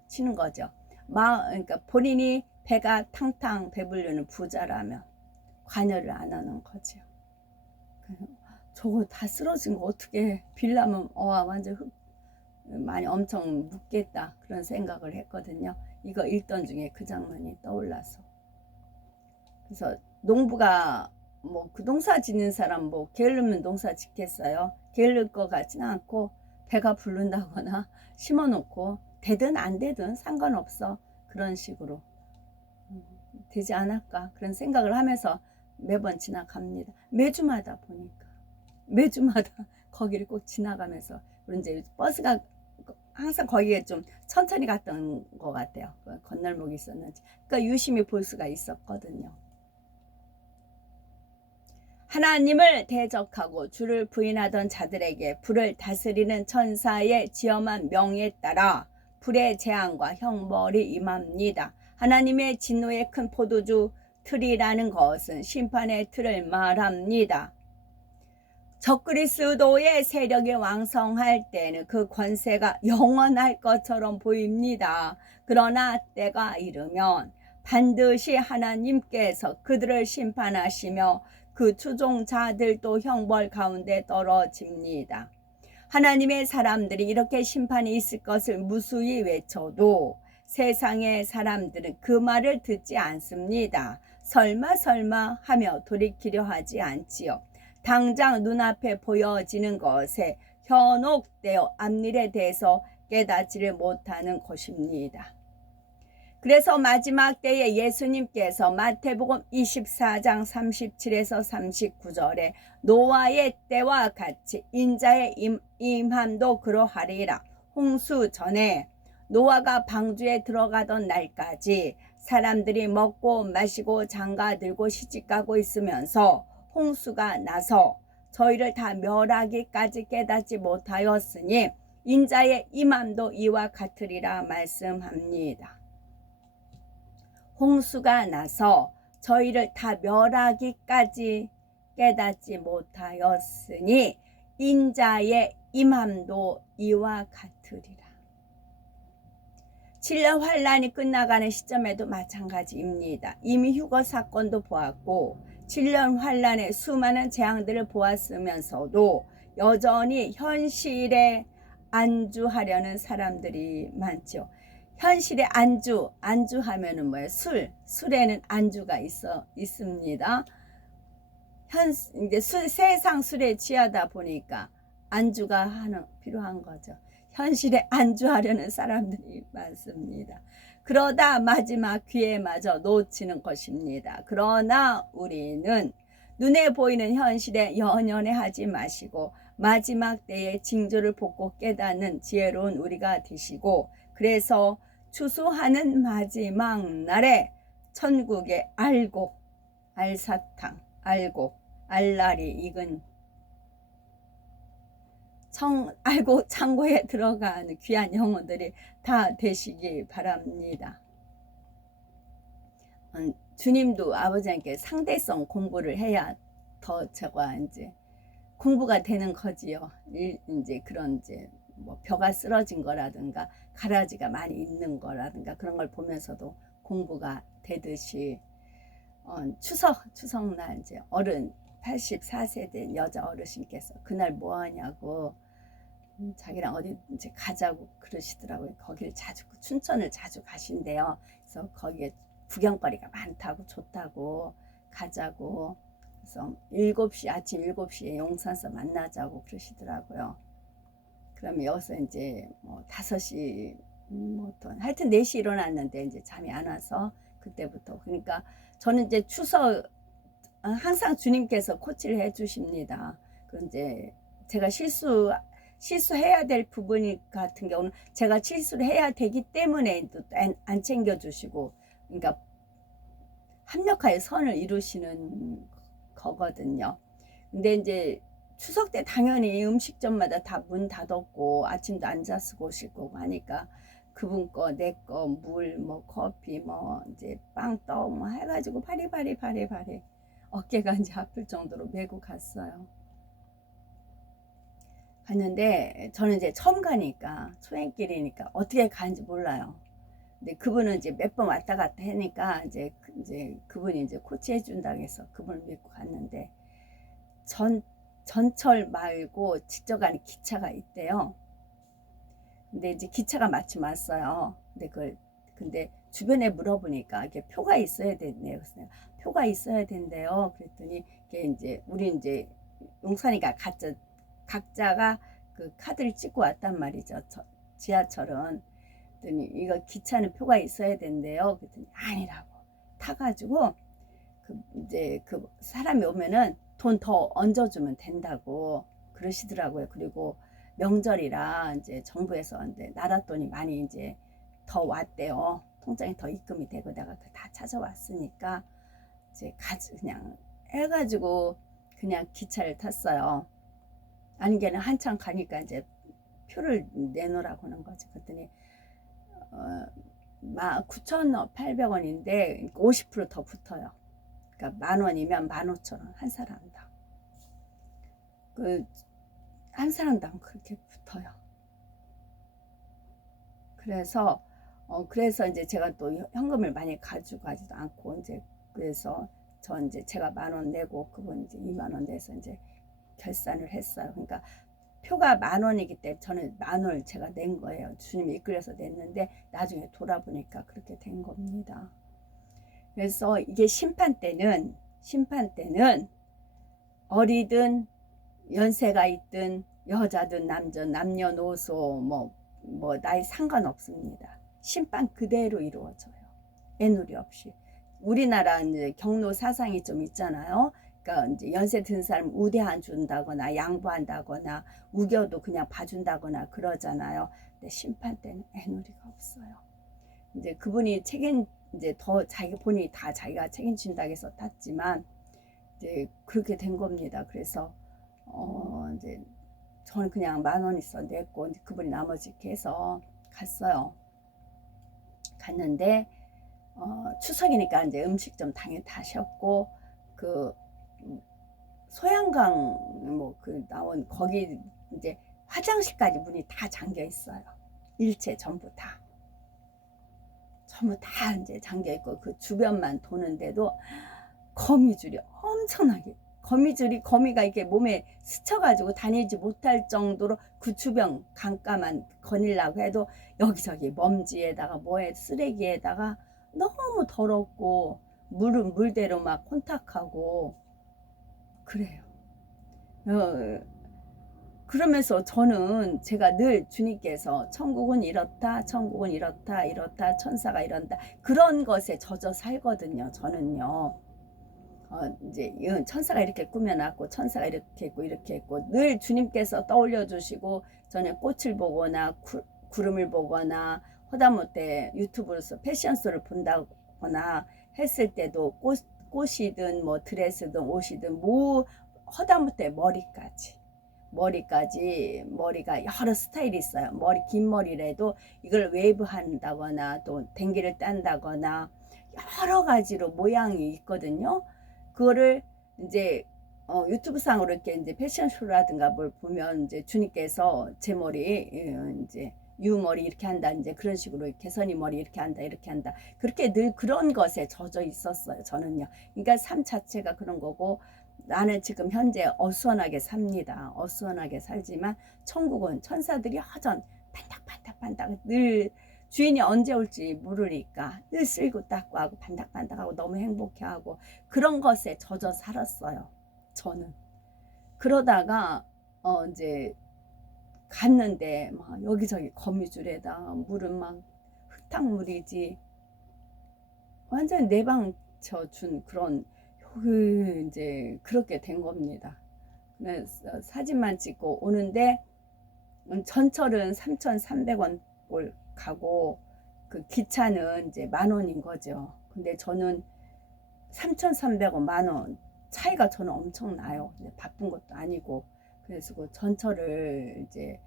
치는 거죠. 그러니까 본인이 배가 탕탕 배부르는 부자라면 관여를 안 하는 거죠. 저거 다 쓰러진 거 어떻게 빌라면 완전 많이 엄청 묻겠다 그런 생각을 했거든요. 이거 읽던 중에 그 장면이 떠올라서. 그래서 농부가 그 농사 짓는 사람 게으르면 농사 짓겠어요. 게으를 것 같지는 않고 배가 부른다거나 심어놓고 되든 안 되든 상관없어 그런 식으로 되지 않을까 그런 생각을 하면서 매번 지나갑니다. 매주마다 거기를 꼭 지나가면서 이제 버스가 항상 거기에 좀 천천히 갔던 것 같아요. 건널목이 있었는지. 그러니까 유심히 볼 수가 있었거든요. 하나님을 대적하고 주를 부인하던 자들에게 불을 다스리는 천사의 지엄한 명에 따라 불의 재앙과 형벌이 임합니다. 하나님의 진노의 큰 포도주 틀이라는 것은 심판의 틀을 말합니다. 적그리스도의 세력이 왕성할 때는 그 권세가 영원할 것처럼 보입니다. 그러나 때가 이르면 반드시 하나님께서 그들을 심판하시며 그 추종자들도 형벌 가운데 떨어집니다. 하나님의 사람들이 이렇게 심판이 있을 것을 무수히 외쳐도 세상의 사람들은 그 말을 듣지 않습니다. 설마 하며 돌이키려 하지 않지요. 당장 눈앞에 보여지는 것에 현혹되어 앞일에 대해서 깨닫지를 못하는 것입니다. 그래서 마지막 때에 예수님께서 마태복음 24장 37에서 39절에 노아의 때와 같이 인자의 임함도 그러하리라. 홍수 전에 노아가 방주에 들어가던 날까지 사람들이 먹고 마시고 장가들고 시집가고 있으면서 홍수가 나서 저희를 다 멸하기까지 깨닫지 못하였으니 인자의 임함도 이와 같으리라 말씀합니다. 홍수가 나서 저희를 다 멸하기까지 깨닫지 못하였으니 인자의 임함도 이와 같으리라. 7년 환란이 끝나가는 시점에도 마찬가지입니다. 이미 휴거 사건도 보았고 7년 환란의 수많은 재앙들을 보았으면서도 여전히 현실에 안주하려는 사람들이 많죠. 현실의 안주하면은 뭐예요? 술에는 안주가 있습니다. 이제 세상 술에 취하다 보니까 안주가 필요한 거죠. 현실에 안주하려는 사람들이 많습니다. 그러다 마지막 기회마저 놓치는 것입니다. 그러나 우리는 눈에 보이는 현실에 연연해하지 마시고 마지막 때의 징조를 보고 깨닫는 지혜로운 우리가 되시고, 그래서 추수하는 마지막 날에 천국에 알사탕 알고 알날이 익은 알고 창고에 들어가는 귀한 영혼들이 다 되시기 바랍니다. 주님도 아버지께 상대성 공부를 해야 더 제가 이제 공부가 되는 거지요. 이제 그런 이제 뭐 벼가 쓰러진 거라든가 가라지가 많이 있는 거라든가 그런 걸 보면서도 공부가 되듯이 추석날 이제 84세 된 여자 어르신께서 그날 뭐 하냐고 자기랑 어디 이제 가자고 그러시더라고요. 거기를 춘천을 자주 가신대요. 그래서 거기에 구경거리가 많다고 좋다고 가자고. 그래서 아침 7시에 용산서 만나자고 그러시더라고요. 그러면 여기서 이제 뭐 5시 하여튼 4시 일어났는데 이제 잠이 안 와서 그때부터. 그러니까 저는 이제 추석 항상 주님께서 코치를 해 주십니다. 그럼 이제 제가 실수해야 될 부분 같은 경우는 제가 실수를 해야 되기 때문에 또 안 챙겨주시고, 그러니까 합력하여 선을 이루시는 거거든요. 근데 이제 추석 때 당연히 음식점마다 다 문 닫았고 아침도 앉아 쓰고 오실 거고 하니까 그분 거, 내 거, 물, 뭐 커피, 뭐 이제 빵, 떡 뭐 해가지고 파리파리 어깨가 이제 아플 정도로 메고 갔어요. 갔는데 저는 이제 처음 가니까 초행길이니까 어떻게 가는지 몰라요. 근데 그분은 이제 몇 번 왔다 갔다 하니까 이제 그분이 이제 코치해 준다고 해서 그분을 믿고 갔는데 전철 말고 직접 가는 기차가 있대요. 근데 이제 기차가 마침 왔어요. 근데 주변에 물어보니까 이게 표가 있어야 된대요. 그래서 표가 있어야 된대요. 그랬더니 이게 이제 우리 이제 용산이가 각자가 그 카드를 찍고 왔단 말이죠. 지하철은. 그랬더니 이거 기차는 표가 있어야 된대요. 그랬더니 아니라고. 타가지고 이제 그 사람이 오면은 돈 더 얹어주면 된다고 그러시더라고요. 그리고 명절이라 이제 정부에서 이제 나랏돈이 많이 이제 더 왔대요. 통장에 더 입금이 되고 내가 다 찾아왔으니까 이제 그냥 해가지고 그냥 기차를 탔어요. 아니게는 한참 가니까 이제 표를 내놓으라고 하는 거지. 그랬더니 9,800원인데 50% 더 붙어요. 그러니까 10,000원이면 15,000원 한 사람당. 한 사람당 그렇게 붙어요. 그래서 이제 제가 또 현금을 많이 가지고 가지도 않고 이제 그래서 제가 10,000원 내고 그분 이제 20,000원 내서 이제 결산을 했어요. 그러니까 표가 10,000원이기 때문에 저는 10,000원을 제가 낸 거예요. 주님이 이끌려서 냈는데 나중에 돌아보니까 그렇게 된 겁니다. 그래서 이게 심판 때는 어리든 연세가 있든 여자든 남녀노소 뭐 나이 상관없습니다. 심판 그대로 이루어져요. 애누리 없이. 우리나라 이제 경로 사상이 좀 있잖아요. 그러니까 이제 연세 든 사람 우대 안 준다거나 양보한다거나 우겨도 그냥 봐준다거나 그러잖아요. 근데 심판 때는 애누리가 없어요. 이제 그분이 이제 더 본인이 다 자기가 책임진다고 해서 탔지만 이제 그렇게 된 겁니다. 그래서 이제 저는 그냥 10,000원 있어 냈고 이제 그분이 나머지 이렇게 해서 갔어요. 갔는데 추석이니까 이제 음식 좀 당연히 다 쉬었고 그 소양강 뭐 그 나온 거기 이제 화장실까지 문이 다 잠겨 있어요. 일체 전부 다 이제 잠겨 있고 그 주변만 도는데도 거미줄이 엄청나게 거미가 이렇게 몸에 스쳐가지고 다니지 못할 정도로 그 주변 강가만 거닐라고 해도 여기저기 먼지에다가 뭐에 쓰레기에다가 너무 더럽고 물대로 막 혼탁하고 그래요. 그러면서 저는 제가 늘 주님께서 천국은 이렇다 천사가 이런다 그런 것에 젖어 살거든요. 저는요. 이제 천사가 이렇게 꾸며놨고 천사가 이렇게 했고 이렇게 했고 늘 주님께서 떠올려 주시고 저는 꽃을 보거나 구름을 보거나 허다못해 유튜브로서 패션쇼를 본다거나 했을 때도 꽃이든 뭐 드레스든 옷이든 뭐 허다못해 머리가 여러 스타일이 있어요. 긴 머리라도 이걸 웨이브 한다거나 또 댕기를 딴다거나 여러 가지로 모양이 있거든요. 그거를 이제 유튜브 상으로 이렇게 이제 패션쇼라든가 뭘 보면 이제 주님께서 제 머리 이제 유머리 이렇게 한다 이제 그런 식으로 개선이 머리 이렇게 한다 그렇게 늘 그런 것에 젖어 있었어요. 저는요. 그러니까 삶 자체가 그런 거고 나는 지금 현재 어수선하게 삽니다. 어수선하게 살지만 천국은 천사들이 허전 반닥반닥 늘 주인이 언제 올지 모르니까 늘 쓸고 닦고 하고 반닥반닥하고 너무 행복해하고 그런 것에 젖어 살았어요. 저는. 그러다가 이제 갔는데 막 여기저기 거미줄에다 물은 막 흙탕물이지 완전 내방쳐 준 그런 이제 그렇게 된 겁니다. 그래서 사진만 찍고 오는데 전철은 3,300원 가고 그 기차는 이제 10,000원인 거죠. 근데 저는 3,300원 10,000원 차이가 저는 엄청 나요. 바쁜 것도 아니고 그래서 그 전철을 이제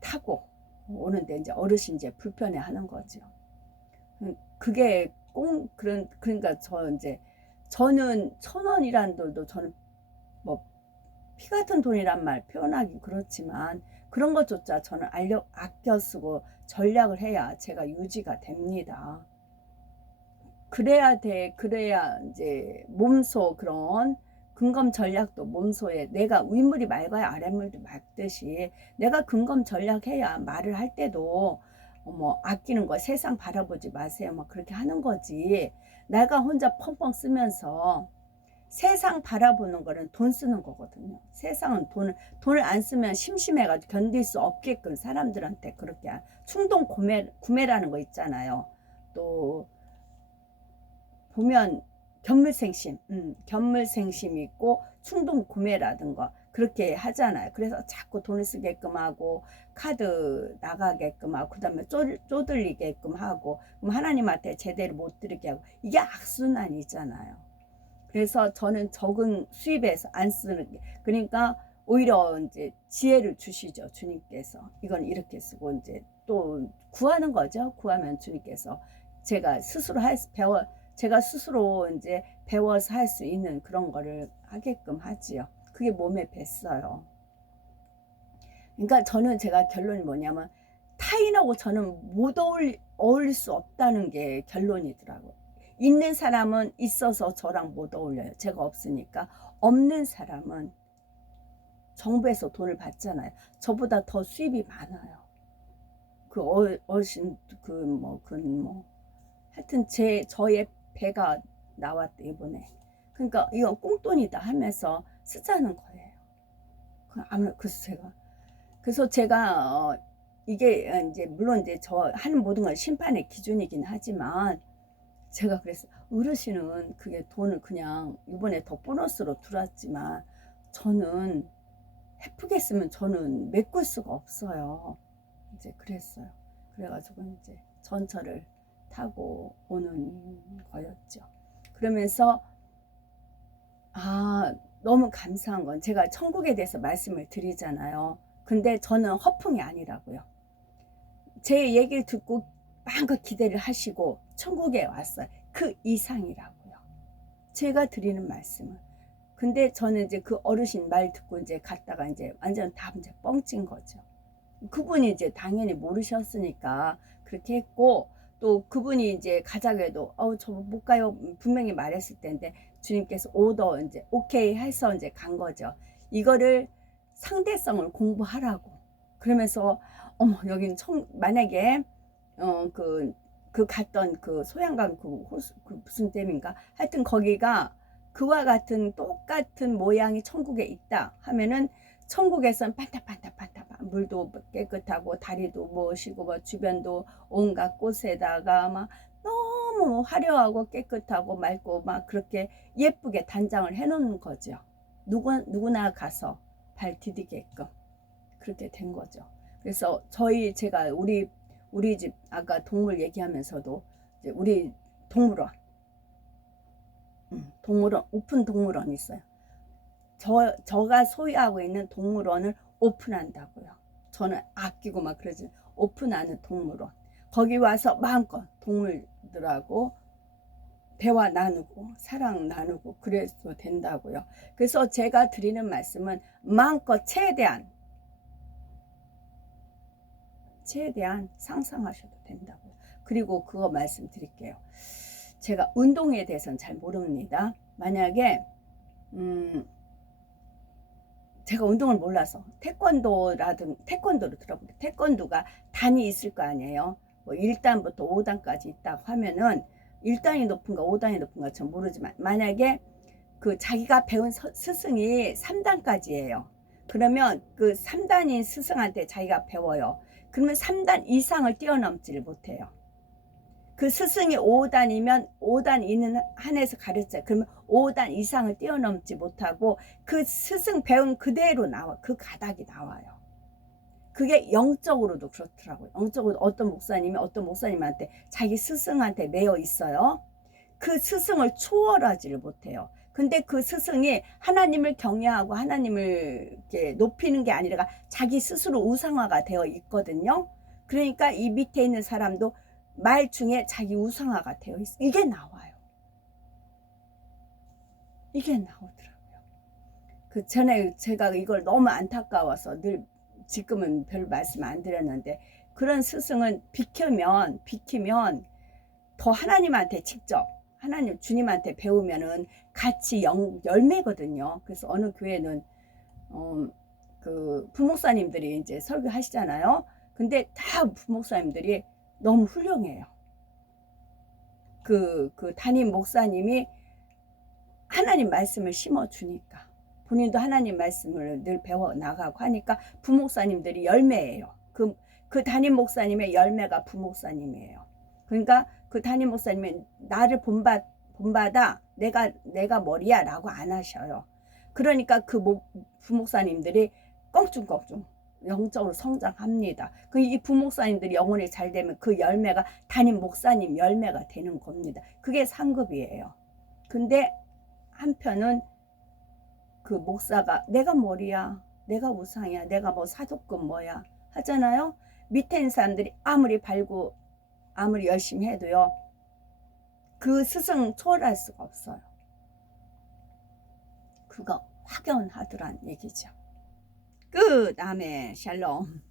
타고 오는데 이제 어르신 이제 불편해 하는 거죠. 그게 그러니까 저는 1,000원이란 돈도 저는 뭐 피 같은 돈이란 말 표현하기 그렇지만 그런 것조차 저는 아껴 쓰고 전략을 해야 제가 유지가 됩니다. 그래야 이제 몸소 그런 근검 전략도 몸소에 내가 윗물이 맑아야 아랫물도 맑듯이 내가 근검 전략해야 말을 할 때도 뭐 아끼는 거 세상 바라보지 마세요 막 그렇게 하는 거지. 내가 혼자 펑펑 쓰면서 세상 바라보는 거는 돈 쓰는 거거든요. 세상은 돈을 안 쓰면 심심해가지고 견딜 수 없게끔 사람들한테 그렇게 충동 구매라는 거 있잖아요. 또 보면 견물생심 있고 충동 구매라든가 그렇게 하잖아요. 그래서 자꾸 돈을 쓰게끔 하고 카드 나가게끔 하고 그다음에 쪼들리게끔 하고 그럼 하나님한테 제대로 못 드리게 하고 이게 악순환이잖아요. 그래서 저는 적은 수입에서 안 쓰는 게 그러니까 오히려 이제 지혜를 주시죠. 주님께서 이건 이렇게 쓰고 이제 또 구하는 거죠. 구하면 주님께서 제가 스스로 이제 배워서 할 수 있는 그런 거를 하게끔 하지요. 그게 몸에 뱄어요. 그러니까 제가 결론이 뭐냐면 타인하고 저는 못 어울릴 수 없다는 게 결론이더라고요. 있는 사람은 있어서 저랑 못 어울려요. 제가 없으니까. 없는 사람은 정부에서 돈을 받잖아요. 저보다 더 수입이 많아요. 그 어르신 하여튼 저의 배가 나왔대 이번에. 그러니까 이건 꽁돈이다 하면서 쓰자는 거예요. 그래서 제가 이게 이제 물론 이제 저 하는 모든 건 심판의 기준이긴 하지만 제가 그랬어요. 어르신은 그게 돈을 그냥 이번에 더 보너스로 들어왔지만 저는 해프게 쓰면 저는 메꿀 수가 없어요. 이제 그랬어요. 그래가지고 이제 전철을 타고 오는 거였죠. 그러면서 너무 감사한 건 제가 천국에 대해서 말씀을 드리잖아요. 근데 저는 허풍이 아니라고요. 제 얘기를 듣고 마음껏 기대를 하시고 천국에 왔어요. 그 이상이라고요. 제가 드리는 말씀은. 근데 저는 이제 그 어르신 말 듣고 이제 갔다가 이제 완전 다 이제 뻥찐 거죠. 그분이 이제 당연히 모르셨으니까 그렇게 했고, 또 그분이 이제 가자고 해도 저 못 가요 분명히 말했을 텐데 주님께서 오더 이제 오케이 해서 이제 간 거죠. 이거를 상대성을 공부하라고. 그러면서 여긴 만약에 그 갔던 그 소양강 그 무슨 댐인가 하여튼 거기가 그와 같은 똑같은 모양이 천국에 있다 하면은 천국에선 반짝반짝반짝 물도 깨끗하고 다리도 멋이고 주변도 온갖 곳에다가 막 너무 화려하고 깨끗하고 맑고 막 그렇게 예쁘게 단장을 해놓는 거죠. 누구나 가서 발 디디게끔 그렇게 된 거죠. 그래서 제가 우리 집 아까 동물 얘기하면서도 이제 우리 동물원 오픈 동물원 있어요. 저가 소유하고 있는 동물원을 오픈한다고요. 저는 아끼고 막 그러지. 오픈하는 동물원. 거기 와서 마음껏 동물들하고 대화 나누고 사랑 나누고 그래서 된다고요. 그래서 제가 드리는 말씀은 마음껏 최대한 상상하셔도 된다고요. 그리고 그거 말씀드릴게요. 제가 운동에 대해서는 잘 모릅니다. 만약에 제가 운동을 몰라서 태권도를 들어볼게요. 태권도가 단이 있을 거 아니에요. 뭐 1단부터 5단까지 있다고 하면은 1단이 높은가 5단이 높은가 전 모르지만 만약에 그 자기가 배운 스승이 3단까지예요. 그러면 그 3단인 스승한테 자기가 배워요. 그러면 3단 이상을 뛰어넘지를 못해요. 그 스승이 5단이면 5단 있는 한에서 가르쳐요. 그러면 5단 이상을 뛰어넘지 못하고 그 스승 배운 그대로 나와. 그 가닥이 나와요. 그게 영적으로도 그렇더라고요. 영적으로 어떤 목사님한테 자기 스승한테 매여 있어요. 그 스승을 초월하지를 못해요. 근데 그 스승이 하나님을 경외하고 하나님을 이렇게 높이는 게 아니라 자기 스스로 우상화가 되어 있거든요. 그러니까 이 밑에 있는 사람도 말 중에 자기 우상화가 되어 있어. 이게 나와요. 이게 나오더라고요. 그 전에 제가 이걸 너무 안타까워서 늘 지금은 별 말씀 안 드렸는데 그런 스승은 비키면 더 하나님한테 직접 주님한테 배우면은 같이 열매거든요. 그래서 어느 교회는 그 부목사님들이 이제 설교하시잖아요. 근데 다 부목사님들이 너무 훌륭해요. 그 담임 목사님이 하나님 말씀을 심어주니까 본인도 하나님 말씀을 늘 배워 나가고 하니까 부목사님들이 열매예요. 그 담임 목사님의 열매가 부목사님이에요. 그러니까 그 담임 목사님이 나를 본받아 내가 머리야 라고 안 하셔요. 그러니까 그 부목사님들이 껑충껑충 영적으로 성장합니다. 이 부목사님들이 영혼이 잘 되면 그 열매가 담임 목사님 열매가 되는 겁니다. 그게 상급이에요. 근데 한편은 그 목사가 내가 머리야, 내가 우상이야, 내가 뭐 사도급 뭐야 하잖아요. 밑에 있는 사람들이 아무리 열심히 해도요. 그 스승 초월할 수가 없어요. 그거 확연하더란 얘기죠. 끝. 아멘. 샬롬.